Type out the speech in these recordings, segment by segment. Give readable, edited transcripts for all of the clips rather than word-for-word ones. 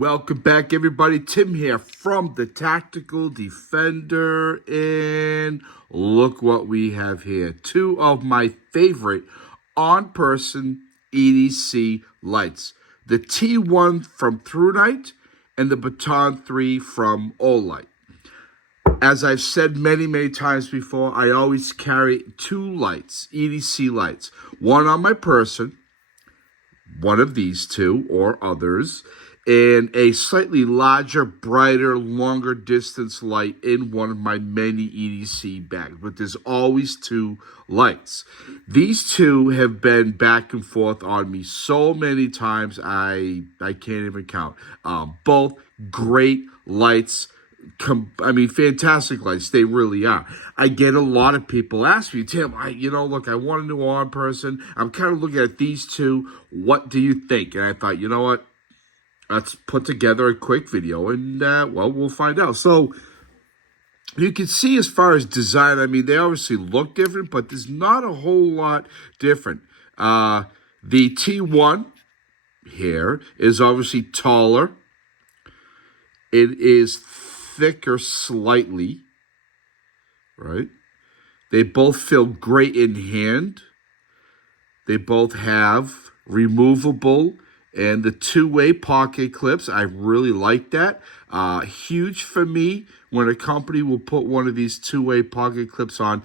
Welcome back, everybody. Tim here from the Tactical Defender, and look what we have here. Two of my favorite on-person EDC lights. The T1 from ThruNite and the Baton 3 from Olight. As I've said many times before, I always carry two lights, EDC lights. One on my person, one of these two or others, and a slightly larger, brighter, longer distance light in one of my many EDC bags. But there's always two lights. These two have been back and forth on me so many times, I can't even count. Both great lights. Fantastic lights. They really are. I get a lot of people ask me, Tim, look, I want a new on person. I'm kind of looking at these two. What do you think? And I thought, you know what? Let's put together a quick video and, we'll find out. So you can see as far as design, they obviously look different, but there's not a whole lot different. The T1 here is obviously taller. It is thicker slightly, right? They both feel great in hand. They both have removable and the two-way pocket clips. I really like that. Huge for me when a company will put one of these two-way pocket clips on.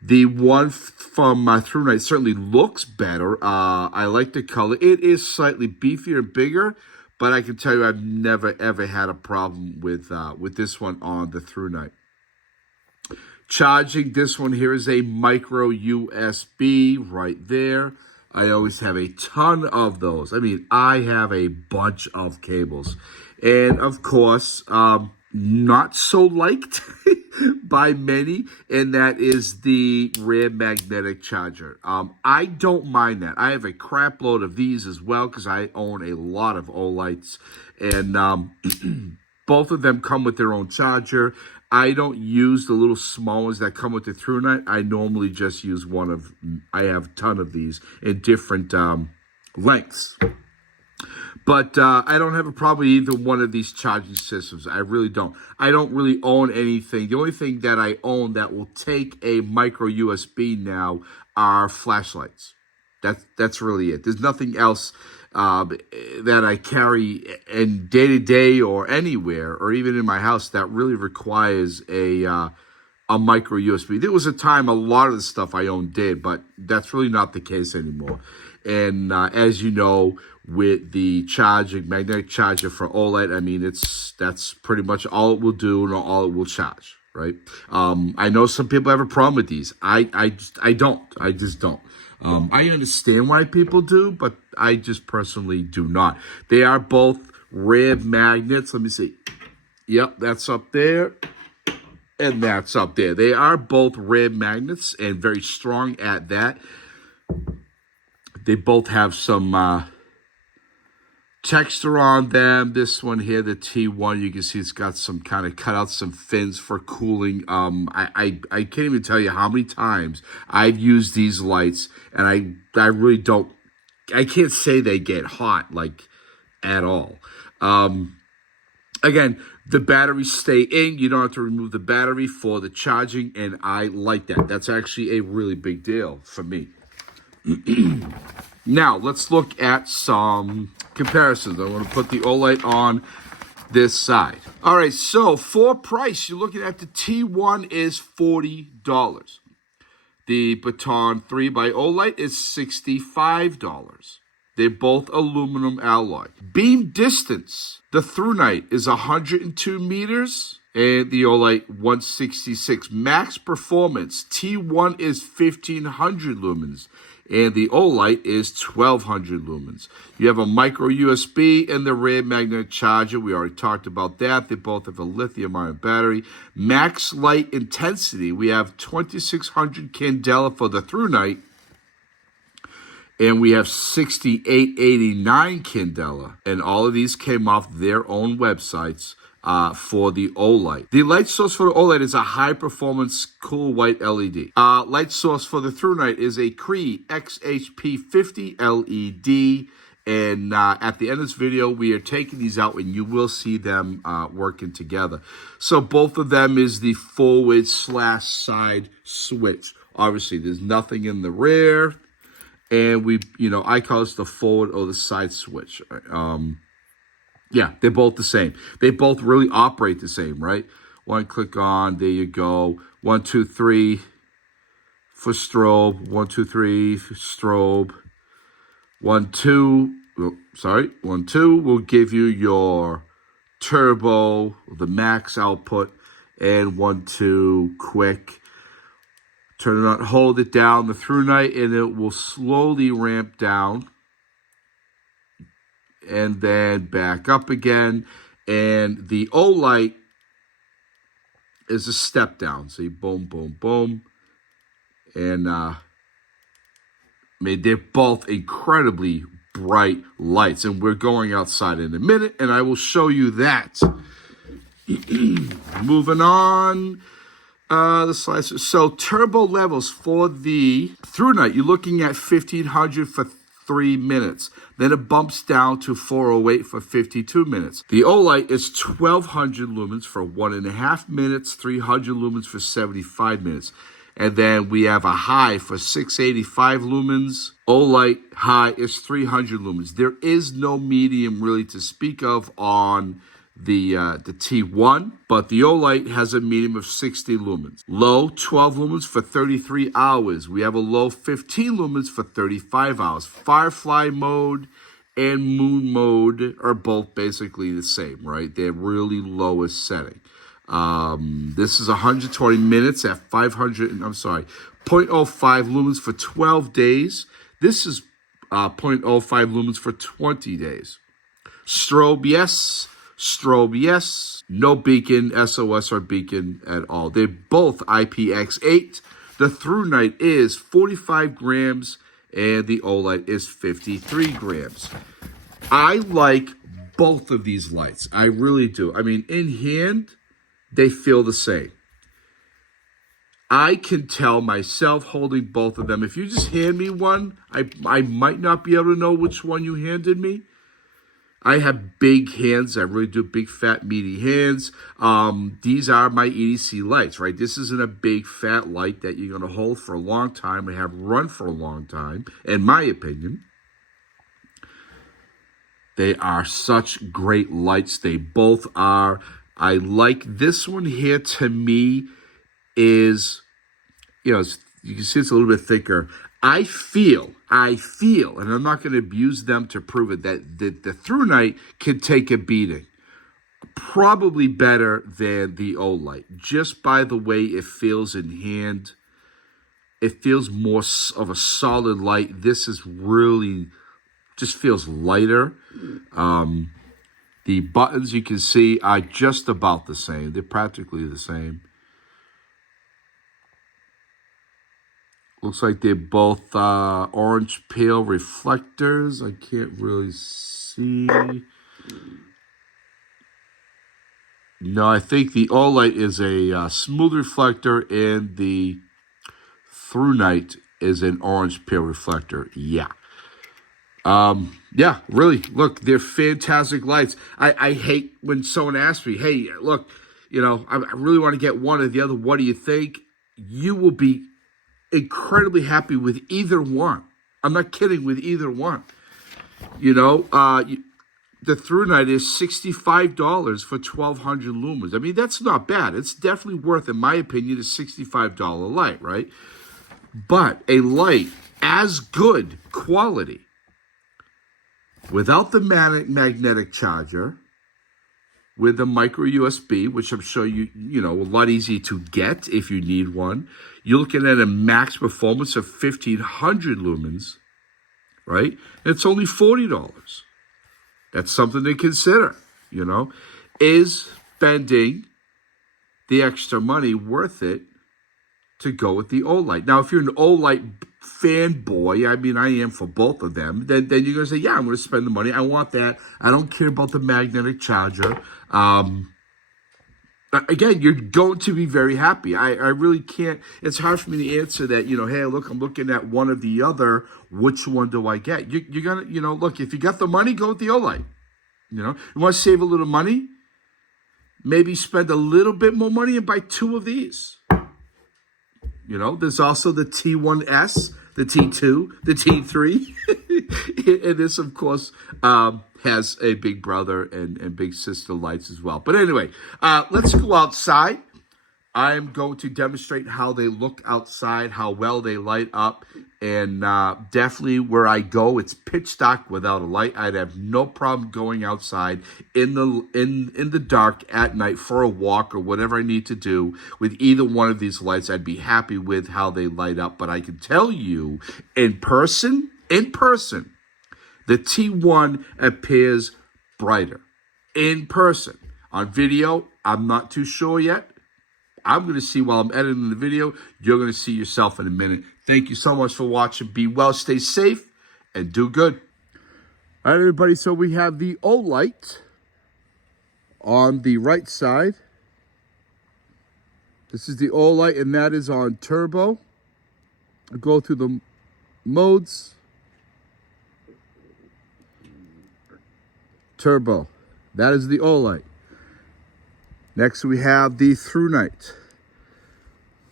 The one from ThruNite certainly looks better. I like the color. It is slightly beefier and bigger, but I can tell you I've never, ever had a problem with this one on the ThruNite. Charging, this one here is a micro USB right there. I always have a ton of those. I have a bunch of cables. And, of course, not so liked by many, and that is the rear magnetic charger. I don't mind that. I have a crap load of these as well because I own a lot of Olights, and both of them come with their own charger. I don't use the little small ones that come with the ThruNite. I normally just use I have a ton of these in different lengths. But I don't have a problem with either one of these charging systems. I really don't. I don't really own anything. The only thing that I own that will take a micro USB now are flashlights. That's really it. There's nothing else that I carry in day-to-day or anywhere, or even in my house, that really requires a micro USB. There was a time a lot of the stuff I owned did, but that's really not the case anymore. And as you know, with the magnetic charger for Olight, that's pretty much all it will do and all it will charge, right? I know some people have a problem with these. I don't. I just don't. I understand why people do, but I just personally do not. They are both rear magnets. Let me see. Yep, that's up there. And that's up there. They are both rear magnets and very strong at that. They both have some texture on them. This one here, the T1, you can see it's got some kind of cutouts, some fins for cooling. I can't even tell you how many times I've used these lights, and I really don't. I can't say they get hot at all. Again, the batteries stay in. You don't have to remove the battery for the charging, and I like that. That's actually a really big deal for me. Now, let's look at some comparisons. I'm going to put the Olight on this side. All right, so for price, you're looking at the T1 is $40. The Baton 3 by Olight is $65. They're both aluminum alloy. Beam distance, the ThruNite is 102 meters. And the Olight 166. Max performance, T1 is 1500 lumens. And the Olight is 1200 lumens. You have a micro USB and the rear magnetic charger. We already talked about that. They both have a lithium-ion battery. Max light intensity, we have 2600 candela for the ThruNite. And we have 6889 candela. And all of these came off their own websites. For the Olight. The light source for the Olight is a high-performance cool white LED. Light source for the ThruNite is a Cree XHP50 LED, And at the end of this video, we are taking these out, and you will see them working together. So both of them is the forward/side switch. Obviously, there's nothing in the rear. And I call this the forward or the side switch. Yeah, they're both the same. They both really operate the same, right? One click on, there you go. 1, 2, 3 for strobe. 1, 2, 3 for strobe. 1, 2. 1, 2 will give you your turbo, the max output, and 1, 2 quick. Turn it on, hold it down, the ThruNite, and it will slowly ramp down. And then back up again. And the Olight is a step down. See, boom, boom, boom. And they're both incredibly bright lights. And we're going outside in a minute, and I will show you that. Moving on. The slicer. So turbo levels for the ThruNite, you're looking at 1500 for 3 minutes. Then it bumps down to 408 for 52 minutes. The Olight is 1200 lumens for 1.5 minutes, 300 lumens for 75 minutes. And then we have a high for 685 lumens. Olight high is 300 lumens. There is no medium really to speak of on the T1, but the Olight has a medium of 60 lumens. Low, 12 lumens for 33 hours. We have a low 15 lumens for 35 hours. Firefly mode and moon mode are both basically the same, right? They're really lowest setting. This is 120 minutes at 0.05 lumens for 12 days. This is 0.05 lumens for 20 days. Strobe, yes. Strobe, yes. No beacon, SOS, or beacon at all. They're both IPX8. The ThruNite is 45 grams, and the Olight is 53 grams. I like both of these lights. I really do. I mean, in hand, they feel the same. I can tell myself holding both of them. If you just hand me one, I might not be able to know which one you handed me. I have big hands. I really do, big, fat, meaty hands. These are my EDC lights, right? This isn't a big, fat light that you're going to hold for a long time and have run for a long time, in my opinion. They are such great lights. They both are. I like this one here, to me, is, you can see it's a little bit thicker. I feel, and I'm not going to abuse them to prove it, that the ThruNite can take a beating. Probably better than the Olight. Just by the way it feels in hand. It feels more of a solid light. This is really, just feels lighter. The buttons, you can see, are just about the same. They're practically the same. Looks like they're both orange pale reflectors. I can't really see. No, I think the Olight is a smooth reflector, and the ThruNite is an orange pale reflector. Yeah. Yeah, really, look, they're fantastic lights. I hate when someone asks me, hey, look, I really want to get one or the other. What do you think? You will be incredibly happy with either one. I'm not kidding, with either one. The ThruNite is $65 for 1,200 lumens. I mean, that's not bad. It's definitely worth, in my opinion, a $65 light, right? But a light as good quality, without the magnetic charger, with a micro USB, which I'm sure a lot easier to get if you need one. You're looking at a max performance of 1,500 lumens, right? And it's only $40. That's something to consider, Is spending the extra money worth it to go with the Olight? Now, if you're an Olight fanboy, I mean, I am for both of them, then you're going to say, yeah, I'm going to spend the money. I want that. I don't care about the magnetic charger. I Again, you're going to be very happy. I really can't. It's hard for me to answer that. Hey, look, I'm looking at one or the other. Which one do I get? You're gonna, look. If you got the money, go with the Olight. You want to save a little money? Maybe spend a little bit more money and buy two of these. There's also the T1S, the T2, the T3. And this, of course, has a big brother and big sister lights as well. But anyway, let's go outside. I'm going to demonstrate how they look outside, how well they light up. And definitely where I go, it's pitch dark without a light. I'd have no problem going outside in the dark at night for a walk or whatever I need to do with either one of these lights. I'd be happy with how they light up. But I can tell you, in person, the T1 appears brighter. In person. On video, I'm not too sure yet. I'm going to see while I'm editing the video. You're going to see yourself in a minute. Thank you so much for watching. Be well, stay safe, and do good. All right, everybody. So we have the Olight on the right side. This is the Olight, and that is on turbo. I'll go through the modes. Turbo. That is the Olight. Next, we have the ThruNite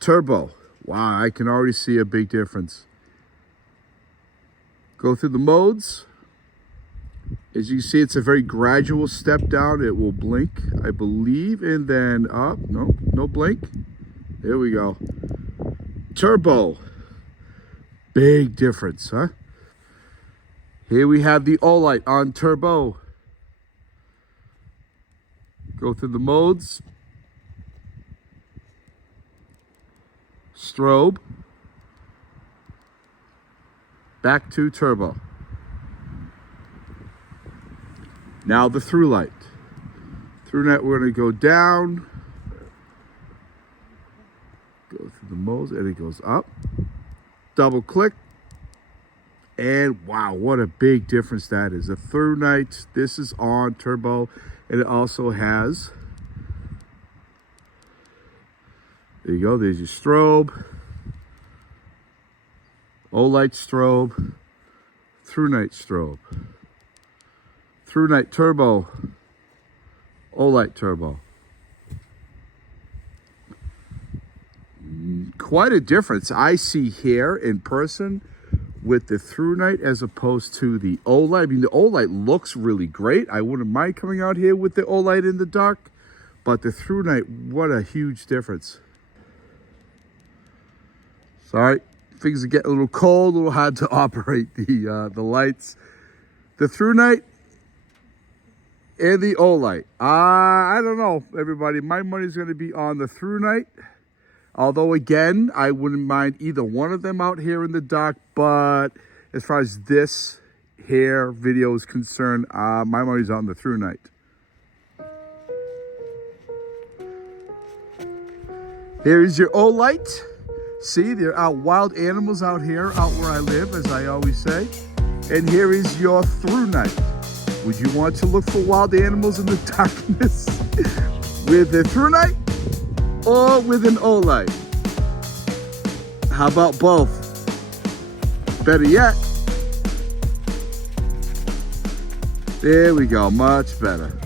Turbo. Wow, I can already see a big difference. Go through the modes. As you can see, it's a very gradual step down. It will blink, I believe, and then up. No blink. There we go. Turbo. Big difference, huh? Here we have the Olight on turbo. Go through the modes. Strobe. Back to turbo. Now the ThruNite. ThruNite, we're going to go down. Go through the modes, and it goes up. Double click. And wow, what a big difference that is. The ThruNite, this is on turbo. And it also has, there you go, there's your strobe, Olight strobe, ThruNite strobe, ThruNite turbo, Olight turbo. Quite a difference I see here in person with the ThruNite as opposed to the Olight. I mean, the Olight looks really great. I wouldn't mind coming out here with the Olight in the dark, but the ThruNite, what a huge difference. Sorry, things are getting a little cold, a little hard to operate the lights. The ThruNite and the Olight. I don't know, everybody. My money's going to be on the ThruNite. Although, again, I wouldn't mind either one of them out here in the dark. But as far as this here video is concerned, my money's on the ThruNite. Here is your Olight. See, there are wild animals out here, out where I live, as I always say. And here is your ThruNite. Would you want to look for wild animals in the darkness with the ThruNite? Or with an Olight? How about both? Better yet, there we go, much better.